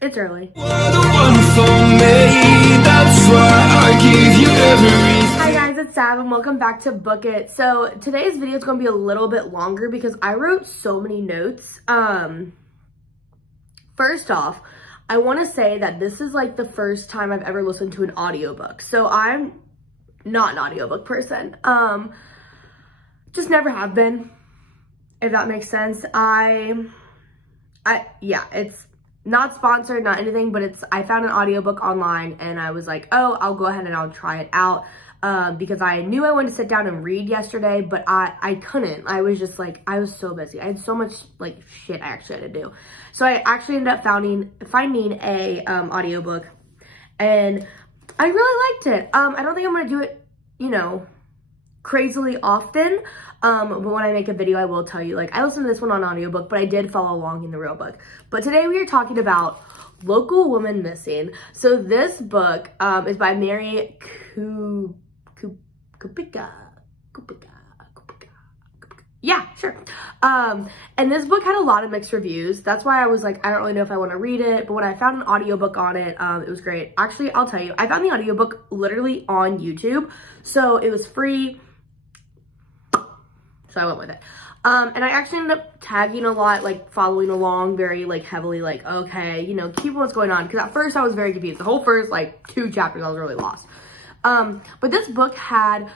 It's early. Hi guys, it's Sav and welcome back to Book It. So today's video is going to be a little bit longer because I wrote so many notes. First off, I want to say that this is like the first time I've ever listened to an audiobook. So I'm not an audiobook person. Just never have been, if that makes sense. Yeah, it's not sponsored, not anything, but I found an audiobook online and I was like, oh, I'll go ahead and I'll try it out. Because I knew I wanted to sit down and read yesterday, but I couldn't. I was just like, I was so busy. I had so much like shit I actually had to do. So I actually ended up finding a audiobook and I really liked it. I don't think I'm gonna do it, you know, crazily often. But when I make a video, I will tell you, like, I listened to this one on audiobook, but I did follow along in the real book. But today we are talking about Local Woman Missing. So this book is by Mary Kupika. Yeah, sure. And this book had a lot of mixed reviews. That's why I was like, I don't really know if I want to read it. But when I found an audiobook on it, it was great. Actually, I'll tell you, I found the audiobook literally on YouTube. So it was free. So I went with it. And I actually ended up tagging a lot, like following along very like heavily, like, okay, you know, keep what's going on. Because at first I was very confused. The whole first like 2 chapters, I was really lost. But this book had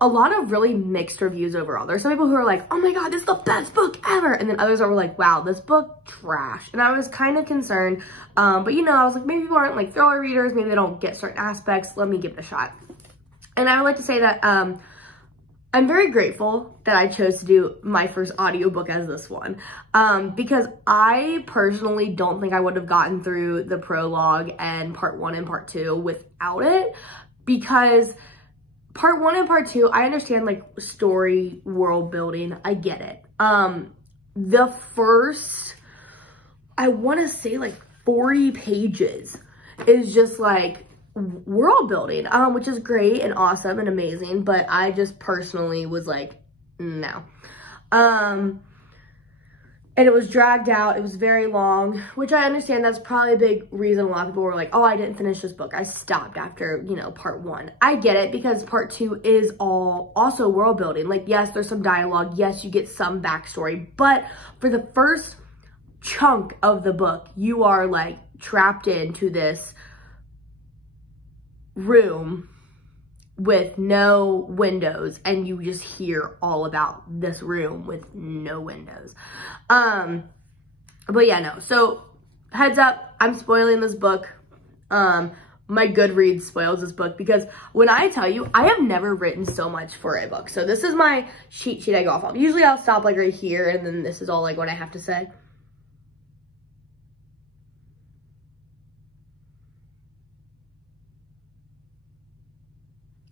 a lot of really mixed reviews overall. There's some people who are like, oh my God, this is the best book ever. And then others were like, wow, this book trash. And I was kind of concerned. But you know, I was like, maybe people aren't like thriller readers. Maybe they don't get certain aspects. Let me give it a shot. And I would like to say that, I'm very grateful that I chose to do my first audiobook as this one, because I personally don't think I would have gotten through the prologue and part 1 and part 2 without it, because part 1 and part 2, I understand like story, world building, I get it. The first, I want to say like 40 pages is just like world building, which is great and awesome and amazing, but I just personally was like, no. And it was dragged out. It was very long, which I understand that's probably a big reason a lot of people were like, oh, I didn't finish this book. I stopped after, you know, part 1. I get it, because part 2 is also world building. Like, yes, there's some dialogue. Yes, you get some backstory, but for the first chunk of the book, you are like trapped into this room with no windows and you just hear all about this room with no windows. But yeah, no. So heads up, I'm spoiling this book. My Goodreads spoils this book, because when I tell you, I have never written so much for a book. So this is my cheat sheet I go off of. Usually I'll stop like right here and then this is all like what I have to say.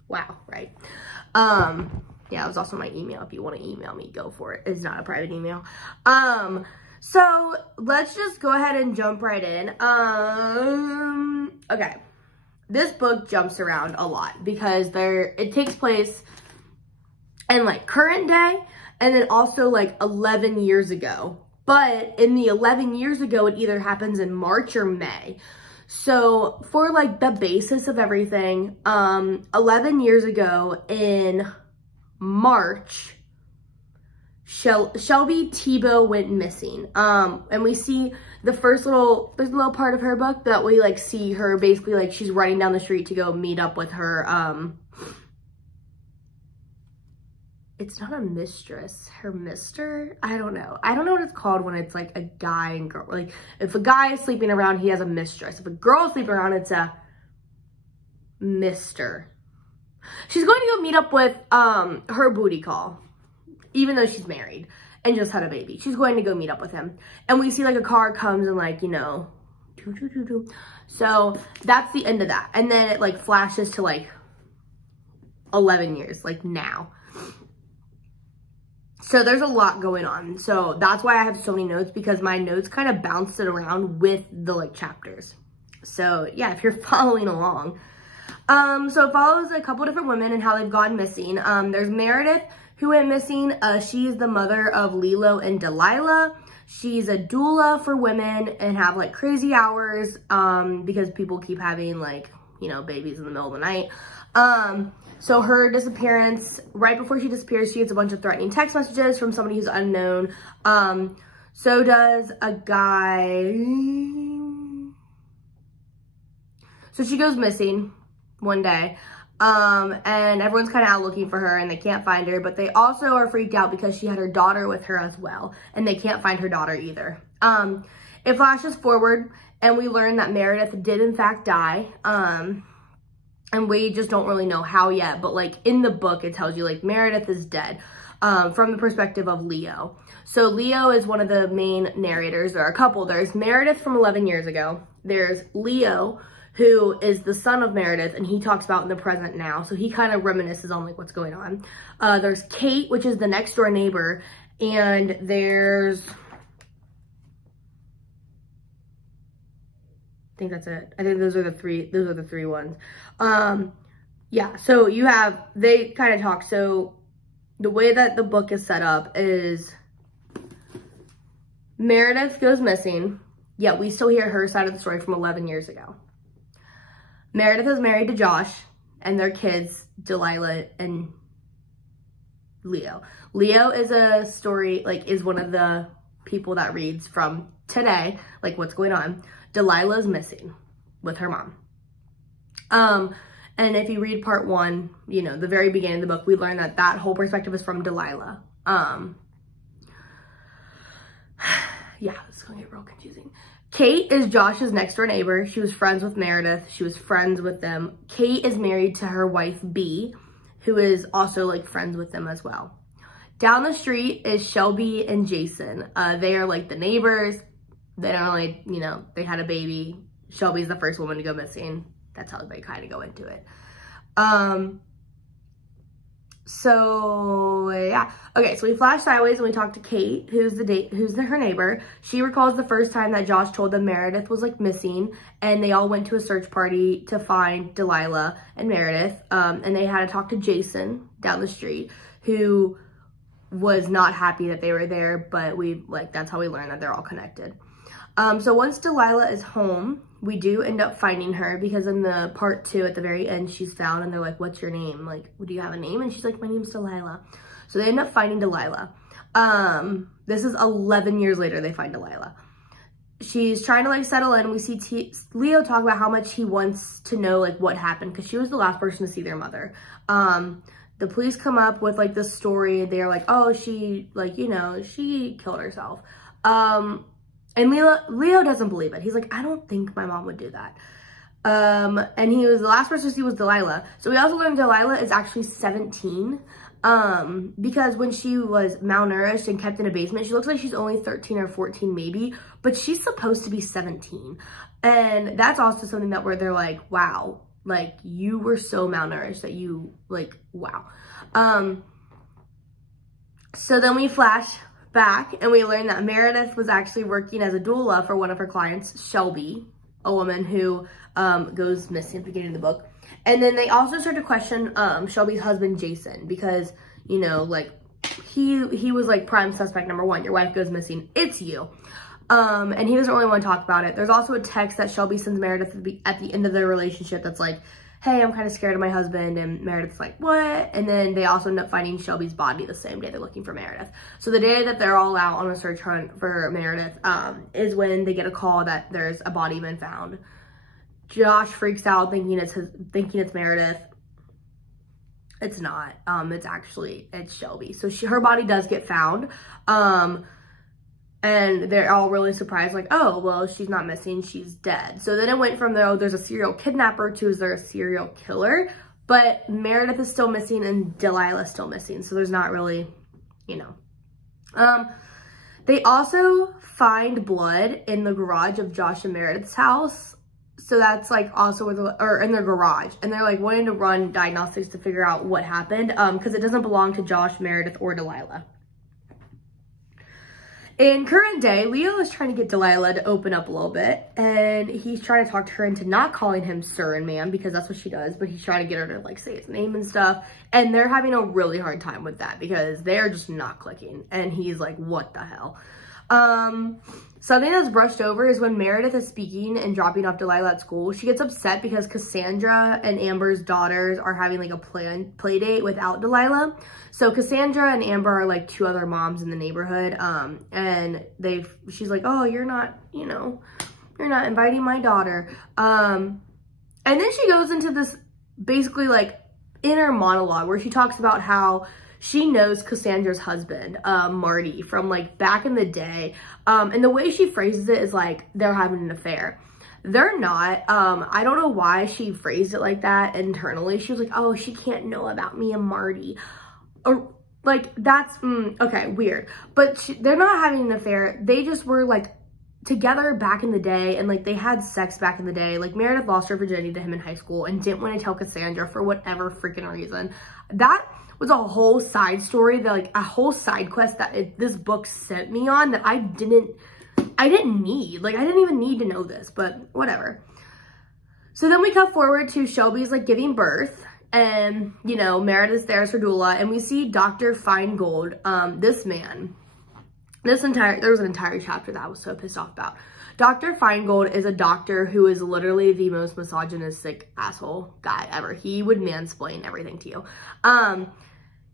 Wow, right? Yeah, it was also my email. If you want to email me, go for it. It's not a private email. So let's just go ahead and jump right in. Okay. This book jumps around a lot because it takes place in like current day and then also like 11 years ago. But in the 11 years ago, it either happens in March or May. So for like the basis of everything, 11 years ago in March, Shelby Thibault went missing. And we see the first there's a little part of her book that we like see her basically like she's running down the street to go meet up with her, it's not a mistress, her mister? I don't know. I don't know what it's called when it's like a guy and girl. Like if a guy is sleeping around, he has a mistress. If a girl is sleeping around, it's a mister. She's going to go meet up with her booty call, even though she's married and just had a baby. She's going to go meet up with him. And we see like a car comes and like, you know, so that's the end of that. And then it like flashes to like 11 years, like now. So there's a lot going on. So that's why I have so many notes, because my notes kind of bounced it around with the like chapters. So yeah, if you're following along. So it follows a couple different women and how they've gone missing. There's Meredith, who went missing. She's the mother of Lilo and Delilah. She's a doula for women and have like crazy hours because people keep having like, you know, babies in the middle of the night. So her disappearance, right before she disappears, she gets a bunch of threatening text messages from somebody who's unknown. So does a guy. So she goes missing one day. And everyone's kind of out looking for her and they can't find her, but they also are freaked out because she had her daughter with her as well, and they can't find her daughter either. It flashes forward and we learn that Meredith did in fact die. And we just don't really know how yet, but like in the book, it tells you like Meredith is dead, from the perspective of Leo. So Leo is one of the main narrators. There are a couple. There's Meredith from 11 years ago. There's Leo, who is the son of Meredith, and he talks about in the present now. So he kind of reminisces on like what's going on. There's Kate, which is the next door neighbor, and there's, I think that's it. I think those are the three ones. Yeah, so you have, they kind of talk. So the way that the book is set up is Meredith goes missing, yet we still hear her side of the story from 11 years ago. Meredith is married to Josh and their kids, Delilah and Leo. Leo is a story, like, is one of the people that reads from today, like what's going on. Delilah's missing with her mom. And if you read part 1, you know, the very beginning of the book, we learn that that whole perspective is from Delilah. Yeah, it's gonna get real confusing. Kate is Josh's next door neighbor. She was friends with Meredith. She was friends with them. Kate is married to her wife, B, who is also like friends with them as well. Down the street is Shelby and Jason. They are like the neighbors. They don't really, you know, they had a baby. Shelby's the first woman to go missing. That's how they kind of go into it. So yeah, okay, so we flash sideways and we talk to Kate, who's her neighbor. She recalls the first time that Josh told them Meredith was like missing, and they all went to a search party to find Delilah and Meredith, and they had to talk to Jason down the street, who was not happy that they were there, but that's how we learned that they're all connected. So once Delilah is home, we do end up finding her, because in the part 2 at the very end, she's found and they're like, what's your name? Like, do you have a name? And she's like, my name's Delilah. So they end up finding Delilah. This is 11 years later, they find Delilah. She's trying to like settle in. We see Leo talk about how much he wants to know like what happened, because she was the last person to see their mother. The police come up with like this story. They're like, oh, she, like, you know, she killed herself. And Leo doesn't believe it. He's like, I don't think my mom would do that. And he was the last person to see was Delilah. So we also learned Delilah is actually 17. Because when she was malnourished and kept in a basement, she looks like she's only 13 or 14 maybe, but she's supposed to be 17. And that's also something that where they're like, wow, like you were so malnourished that you like, wow. So then we flash back and we learn that Meredith was actually working as a doula for one of her clients, Shelby, a woman who goes missing at the beginning of the book. And then they also start to question Shelby's husband, Jason, because, you know, like he was like prime suspect number 1. Your wife goes missing, it's you. And he doesn't really want to talk about it. There's also a text that Shelby sends Meredith at the end of their relationship that's like, hey, I'm kind of scared of my husband. And Meredith's like, what? And then they also end up finding Shelby's body the same day they're looking for Meredith. So the day that they're all out on a search hunt for Meredith is when they get a call that there's a body been found. Josh freaks out thinking it's Meredith. It's not. It's Shelby. So her body does get found. And they're all really surprised, like, oh, well, she's not missing, she's dead. So then it went from there, oh, there's a serial kidnapper to is there a serial killer? But Meredith is still missing and Delilah's still missing. So there's not really, you know. They also find blood in the garage of Josh and Meredith's house. So that's like also or in their garage. And they're like wanting to run diagnostics to figure out what happened, because it doesn't belong to Josh, Meredith, or Delilah. In current day, Leo is trying to get Delilah to open up a little bit, and he's trying to talk to her into not calling him sir and ma'am, because that's what she does, but he's trying to get her to like say his name and stuff, and they're having a really hard time with that because they're just not clicking, and he's like, what the hell? Something that's brushed over is when Meredith is speaking and dropping off Delilah at school, she gets upset because Cassandra and Amber's daughters are having like a play date without Delilah. So Cassandra and Amber are like two other moms in the neighborhood, and she's like, oh, you're not inviting my daughter. And then she goes into this basically like inner monologue where she talks about how she knows Cassandra's husband, Marty, from like back in the day. And the way she phrases it is like they're having an affair. They're not. I don't know why she phrased it like that internally. She was like, oh, she can't know about me and Marty. Or like that's, okay, weird. But they're not having an affair. They just were like together back in the day, and like they had sex back in the day. Like Meredith lost her virginity to him in high school and didn't want to tell Cassandra for whatever freaking reason. That was a whole side story, that like a whole side quest that this book sent me on that I didn't need. Like I didn't even need to know this, but whatever. So then we cut forward to Shelby's like giving birth, and you know, Meredith's there as her doula, and we see Dr. Feingold, this man. There was an entire chapter that I was so pissed off about. Dr. Feingold is a doctor who is literally the most misogynistic asshole guy ever. He would mansplain everything to you.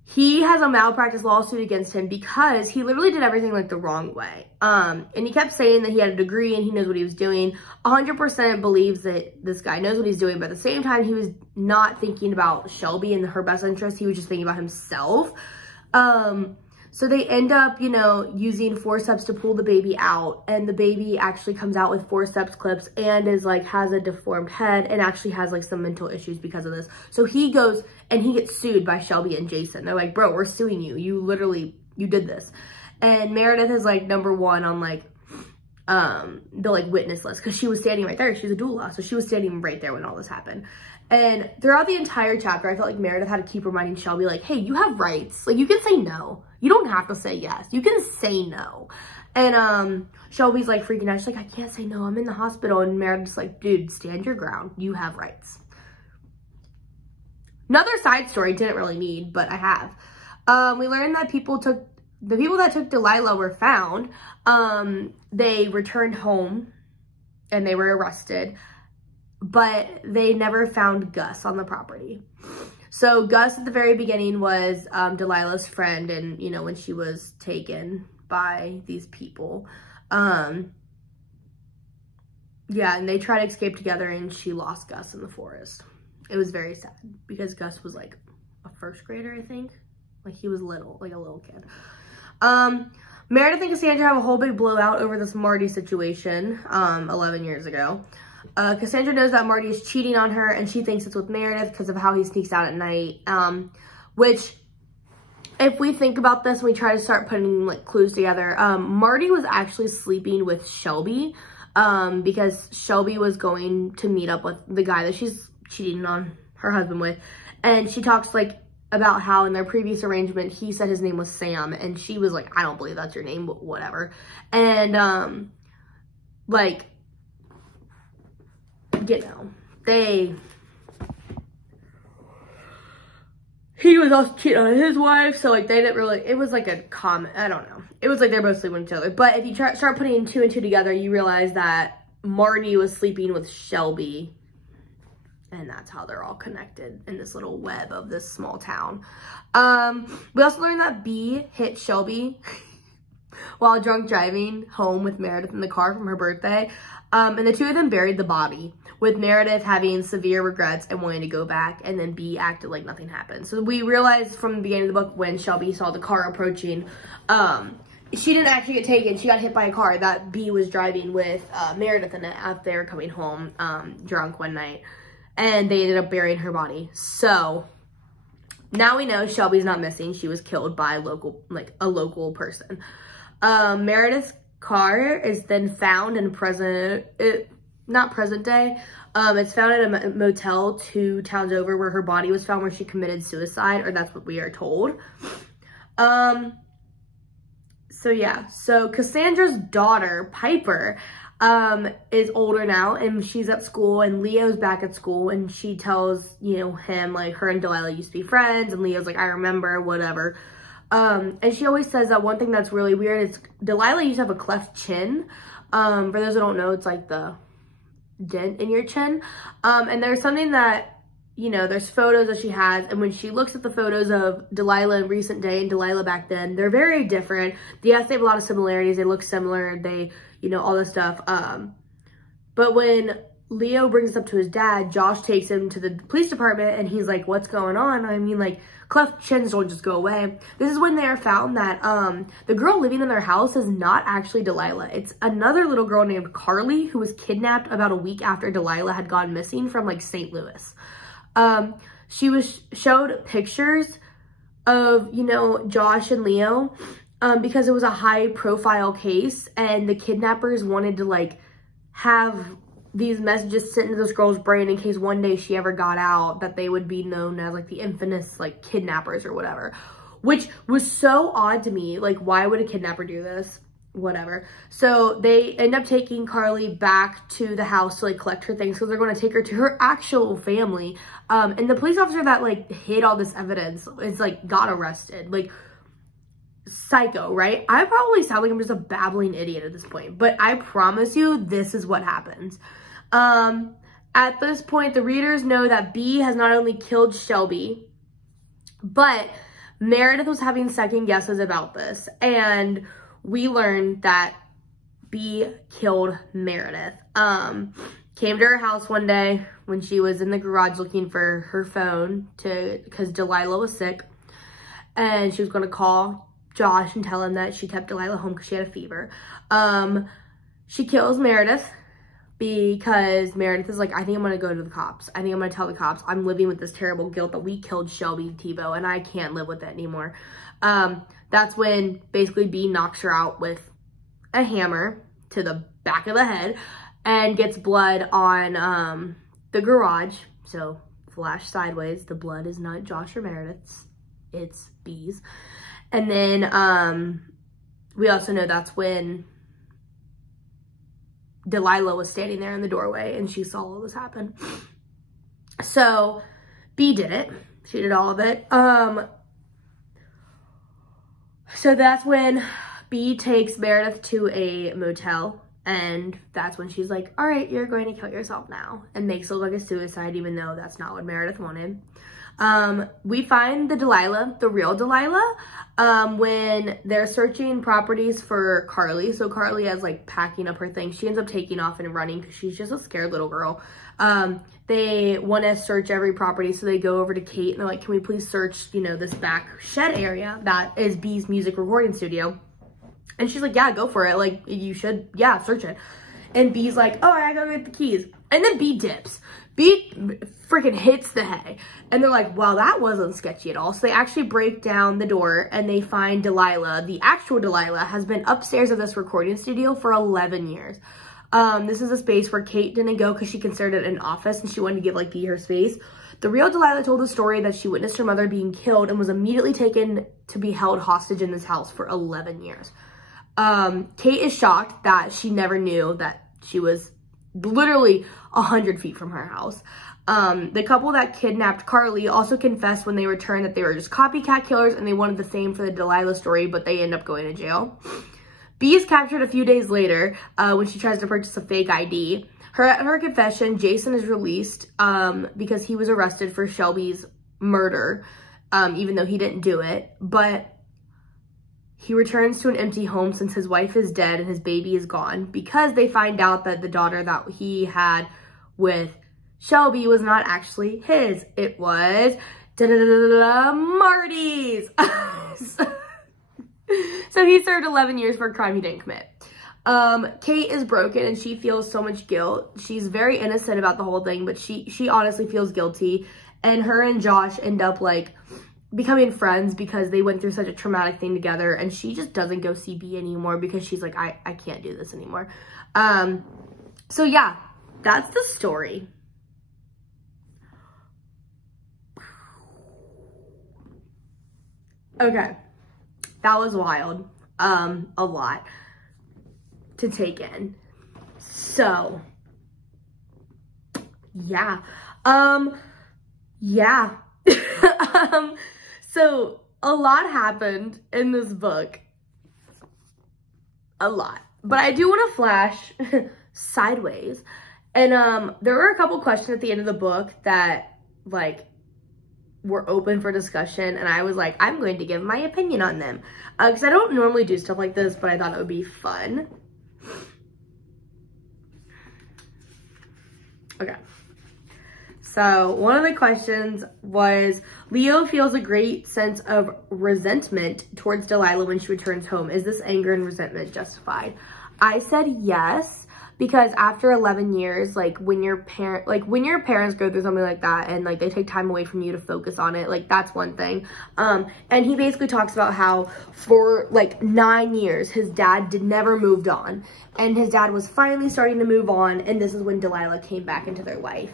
He has a malpractice lawsuit against him because he literally did everything like the wrong way. And he kept saying that he had a degree and he knows what he was doing. 100% believes that this guy knows what he's doing, but at the same time, he was not thinking about Shelby and her best interest. He was just thinking about himself. So they end up, you know, using forceps to pull the baby out, and the baby actually comes out with forceps clips and is like, has a deformed head and actually has like some mental issues because of this. So he goes and he gets sued by Shelby and Jason. They're like, bro, we're suing you. You did this. And Meredith is like #1 on like, the like witness list, because she was standing right there. She's a doula. So she was standing right there when all this happened. And throughout the entire chapter, I felt like Meredith had to keep reminding Shelby, like, hey, you have rights. Like, you can say no. You don't have to say yes. You can say no. And Shelby's like freaking out. She's like, I can't say no. I'm in the hospital. And Meredith's like, dude, stand your ground. You have rights. Another side story, didn't really need, but I have. We learned that the people that took Delilah were found. They returned home and they were arrested, but they never found Gus on the property. So Gus at the very beginning was Delilah's friend, and you know, when she was taken by these people, yeah, and they tried to escape together, and she lost Gus in the forest. It was very sad because Gus was like a first grader, I think. Like he was little, like a little kid. Meredith and Cassandra have a whole big blowout over this Marty situation 11 years ago. Cassandra knows that Marty is cheating on her, and she thinks it's with Meredith because of how he sneaks out at night, which, if we think about this, we try to start putting like clues together. Marty was actually sleeping with Shelby because Shelby was going to meet up with the guy that she's cheating on her husband with, and she talks like about how in their previous arrangement he said his name was Sam, and she was like, I don't believe that's your name, but whatever. And like, you know, he was also cheating on his wife, so like they didn't really, it was like a comment, I don't know. It was like they're both sleeping with each other. But if you start putting 2 and 2 together, you realize that Marty was sleeping with Shelby, and that's how they're all connected in this little web of this small town. We also learned that B hit Shelby while drunk driving home with Meredith in the car from her birthday. And the two of them buried the body, with Meredith having severe regrets and wanting to go back, and then B acted like nothing happened. So we realized from the beginning of the book, when Shelby saw the car approaching, she didn't actually get taken. She got hit by a car that B was driving with Meredith in it after they were coming home drunk one night. And they ended up burying her body. So now we know Shelby's not missing. She was killed by a local person. Meredith's car is then found in not present day. It's found at a motel 2 towns over, where her body was found, where she committed suicide, or that's what we are told. So yeah, so Cassandra's daughter, Piper, is older now, and she's at school, and Leo's back at school, and she tells, you know, him, like, her and Delilah used to be friends, and Leo's like, I remember, whatever. And she always says that one thing that's really weird is Delilah used to have a cleft chin. For those who don't know, it's like the dent in your chin. And there's something that, you know, there's photos that she has, and when she looks at the photos of Delilah in recent day and Delilah back then, they're very different. Yes, they have a lot of similarities. They look similar. They, you know, all this stuff. But when Leo brings this up to his dad, Josh takes him to the police department, and he's like, what's going on? I mean, like, cleft chins don't just go away. This is when they are found that the girl living in their house is not actually Delilah. It's another little girl named Carly, who was kidnapped about a week after Delilah had gone missing from, like, St. Louis. She was showed pictures of, you know, Josh and Leo, because it was a high profile case, and the kidnappers wanted to, like, have these messages sent into this girl's brain in case one day she ever got out, that they would be known as, like, the infamous, like, kidnappers or whatever, which was so odd to me. Like, why would a kidnapper do this? Whatever. So they end up taking Carly back to the house to, like, collect her things, because they're going to take her to her actual family. And the police officer that, like, hid all this evidence is, like, got arrested. Like, psycho, right? I probably sound like I'm just a babbling idiot at this point, but I promise you this is what happens. At this point, the readers know that B has not only killed Shelby, but Meredith was having second guesses about this, and we learned that B killed Meredith. Came to her house one day when she was in the garage looking for her phone because Delilah was sick, and she was going to call Josh and tell him that she kept Delilah home because she had a fever. She kills Meredith because Meredith is like, I think I'm going to go to the cops. I think I'm going to tell the cops I'm living with this terrible guilt that we killed Shelby Tebow, and I can't live with it anymore. That's when basically B knocks her out with a hammer to the back of the head and gets blood on the garage. So flash sideways, the blood is not Josh or Meredith's, it's B's. And then we also know that's when Delilah was standing there in the doorway and she saw all this happen. So B did it. She did all of it. So that's when B takes Meredith to a motel, and that's when she's like, all right, you're going to kill yourself now, and makes it look like a suicide, even though that's not what Meredith wanted. We find the Delilah, the real Delilah, when they're searching properties for Carly. So Carly is, like, packing up her things. She ends up taking off and running because she's just a scared little girl. They want to search every property, so they go over to Kate and they're like, can we please search, you know, this back shed area that is B's music recording studio? And she's like, yeah, go for it. Like, you should, yeah, search it. And B's like, oh, I gotta go get the keys. And then B dips. B freaking hits the hay. And they're like, well, that wasn't sketchy at all. So they actually break down the door and they find Delilah. The actual Delilah has been upstairs of this recording studio for 11 years. This is a space where Kate didn't go because she considered it an office and she wanted to give, like, B her space. The real Delilah told the story that she witnessed her mother being killed and was immediately taken to be held hostage in this house for 11 years. Kate is shocked that she never knew that she was literally 100 feet from her house. The couple that kidnapped Carly also confessed when they returned that they were just copycat killers and they wanted the same for the Delilah story, but they end up going to jail. B is captured a few days later when she tries to purchase a fake ID. At her confession, Jason is released because he was arrested for Shelby's murder, even though he didn't do it. But he returns to an empty home since his wife is dead and his baby is gone, because they find out that the daughter that he had with Shelby was not actually his. It was Marty's. So he served 11 years for a crime he didn't commit. Kate is broken and she feels so much guilt. She's very innocent about the whole thing, but she honestly feels guilty. And her and Josh end up, like, becoming friends because they went through such a traumatic thing together, and she just doesn't go see B anymore because she's like, I can't do this anymore. So yeah, that's the story. Okay, that was wild. a lot to take in. So, yeah. Yeah. So a lot happened in this book. A lot. But I do want to flash sideways. And there were a couple questions at the end of the book that, like, were open for discussion. And I was like, I'm going to give my opinion on them. Because I don't normally do stuff like this, but I thought it would be fun. Okay. So one of the questions was, Leo feels a great sense of resentment towards Delilah when she returns home. Is this anger and resentment justified? I said yes, because after 11 years, like when your parents go through something like that and like they take time away from you to focus on it, like that's one thing. And he basically talks about how for like 9 years, his dad never moved on, and his dad was finally starting to move on. And this is when Delilah came back into their life.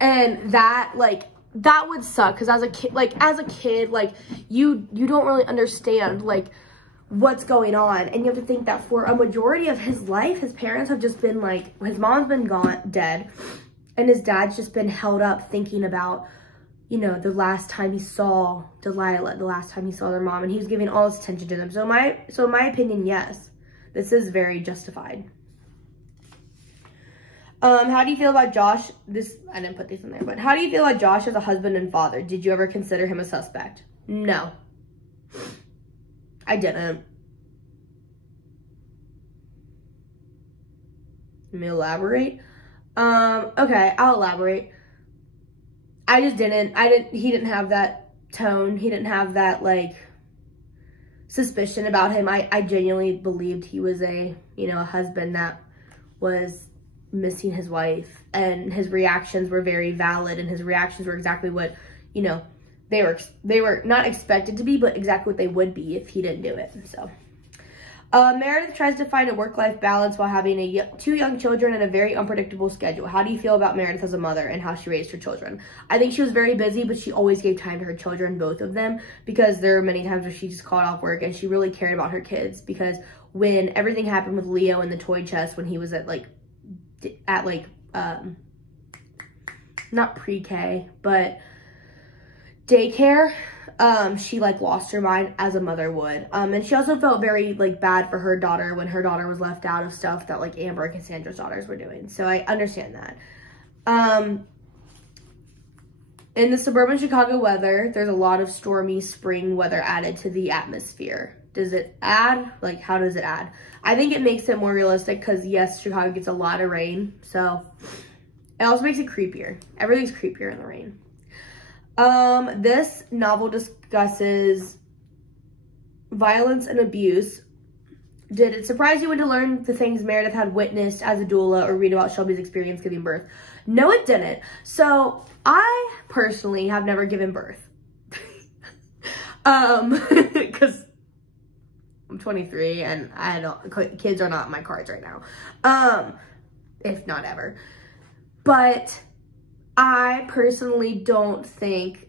And that, like, that would suck, because as a kid, like, you don't really understand, like, what's going on. And you have to think that for a majority of his life, his parents have just been, like, his mom's been dead, and his dad's just been held up thinking about, you know, the last time he saw Delilah, the last time he saw their mom, and he was giving all his attention to them. So in my opinion, yes, this is very justified. How do you feel about Josh? I didn't put these in there, but how do you feel about Josh as a husband and father? Did you ever consider him a suspect? No. I didn't. Let me elaborate. Okay, I'll elaborate. I just didn't. He didn't have that tone. He didn't have that, like, suspicion about him. I genuinely believed he was a husband that was missing his wife, and his reactions were very valid, and his reactions were exactly what, you know, they were not expected to be, but exactly what they would be if he didn't do it. So Meredith tries to find a work-life balance while having 2 young children and a very unpredictable schedule. How do you feel about Meredith as a mother and how she raised her children? I think she was very busy, but she always gave time to her children, both of them, because there were many times where she just called off work and she really cared about her kids. Because when everything happened with Leo and the toy chest, when he was at not pre-K, but daycare, she like lost her mind, as a mother would. And she also felt very like bad for her daughter when her daughter was left out of stuff that like Amber and Cassandra's daughters were doing. So I understand that. In the suburban Chicago weather, there's a lot of stormy spring weather added to the atmosphere. Does it add? Like, how does it add? I think it makes it more realistic, because yes, Chicago gets a lot of rain, so it also makes it creepier. Everything's creepier in the rain. This novel discusses violence and abuse. Did it surprise you when to learn the things Meredith had witnessed as a doula, or read about Shelby's experience giving birth? No, it didn't. So I personally have never given birth. Because I'm 23 and kids are not in my cards right now. If not ever. But I personally don't think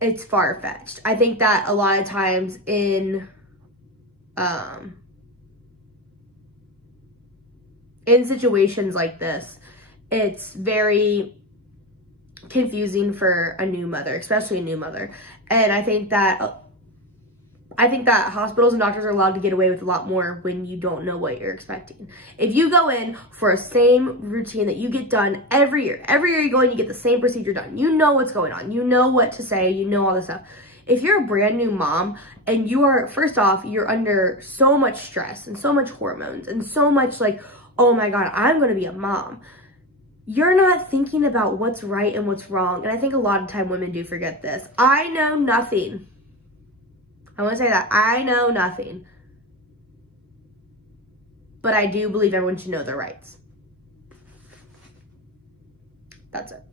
it's far-fetched. I think that a lot of times in situations like this, it's very confusing for a new mother, especially a new mother. And I think that hospitals and doctors are allowed to get away with a lot more when you don't know what you're expecting. If you go in for a same routine that you get done every year you go in, you get the same procedure done. You know what's going on. You know what to say. You know all this stuff. If you're a brand new mom and you are, first off, you're under so much stress and so much hormones and so much like, oh my God, I'm going to be a mom. You're not thinking about what's right and what's wrong. And I think a lot of time women do forget this. I know nothing. I want to say that. I know nothing. But I do believe everyone should know their rights. That's it.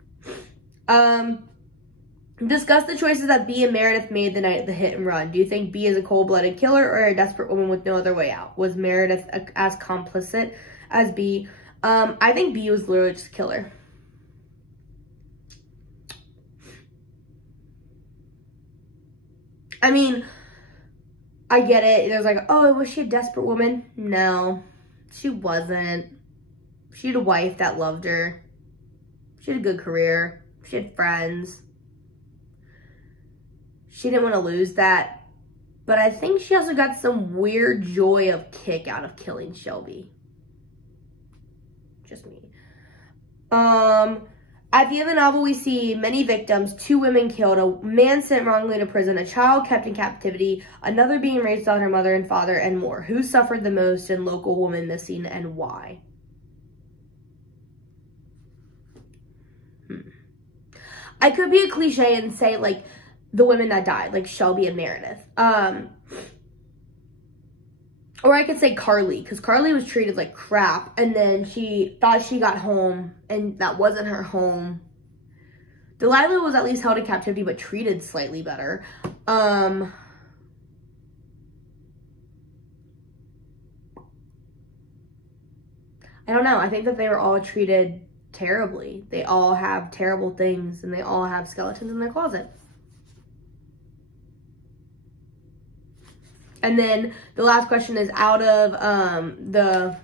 Discuss the choices that B and Meredith made the night of the hit and run. Do you think B is a cold-blooded killer or a desperate woman with no other way out? Was Meredith as complicit as B? I think B was literally just a killer. I mean, I get it. There's like, oh, was she a desperate woman? No, she wasn't. She had a wife that loved her. She had a good career. She had friends. She didn't want to lose that. But I think she also got some weird joy of kick out of killing Shelby. Just me. At the end of the novel, we see many victims, 2 women killed, a man sent wrongly to prison, a child kept in captivity, another being raised without her mother and father, and more. Who suffered the most, and local woman missing, and why? I could be a cliche and say, like, the women that died, like Shelby and Meredith. Or I could say Carly, because Carly was treated like crap, and then she thought she got home, and that wasn't her home. Delilah was at least held in captivity, but treated slightly better. I don't know. I think that they were all treated terribly. They all have terrible things, and they all have skeletons in their closet. And then the last question is, out of the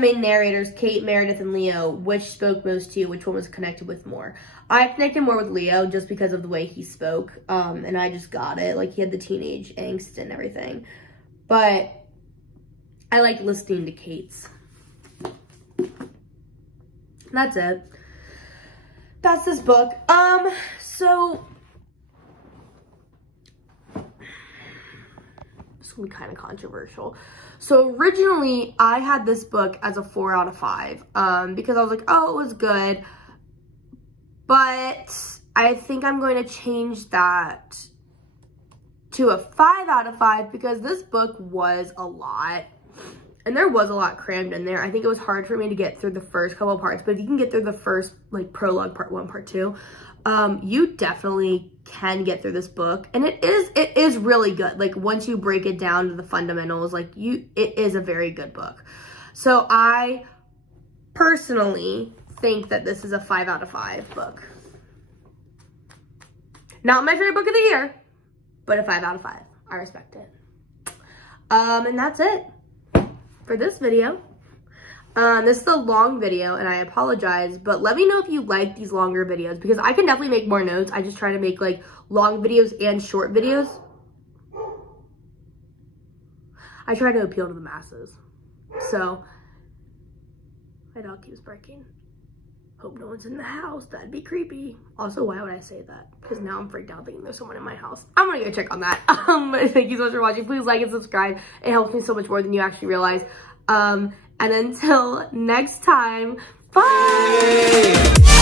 main narrators, Kate, Meredith, and Leo, which spoke most to you? Which one was connected with more? I connected more with Leo just because of the way he spoke, and I just got it. Like, he had the teenage angst and everything. But I like listening to Kate's. That's it. That's this book. So this will be kind of controversial. So originally I had this book as a 4 out of 5 because I was like, oh, it was good, but I think I'm going to change that to a 5 out of 5 because this book was a lot. And there was a lot crammed in there. I think it was hard for me to get through the first couple of parts, but if you can get through the first, like, prologue, part 1, part 2, you definitely can get through this book. And it is really good. Like, once you break it down to the fundamentals, like, it is a very good book. So I personally think that this is a 5 out of 5 book. Not my favorite book of the year, but a 5 out of 5. I respect it. And that's it for this video. This is a long video and I apologize, but let me know if you like these longer videos because I can definitely make more notes. I just try to make like long videos and short videos. I try to appeal to the masses. So my dog keeps barking. Hope no one's in the house. That'd be creepy. Also, why would I say that? Because now I'm freaked out thinking there's someone in my house. I'm gonna go check on that. Thank you so much for watching. Please like and subscribe. It helps me so much more than you actually realize. And until next time, bye!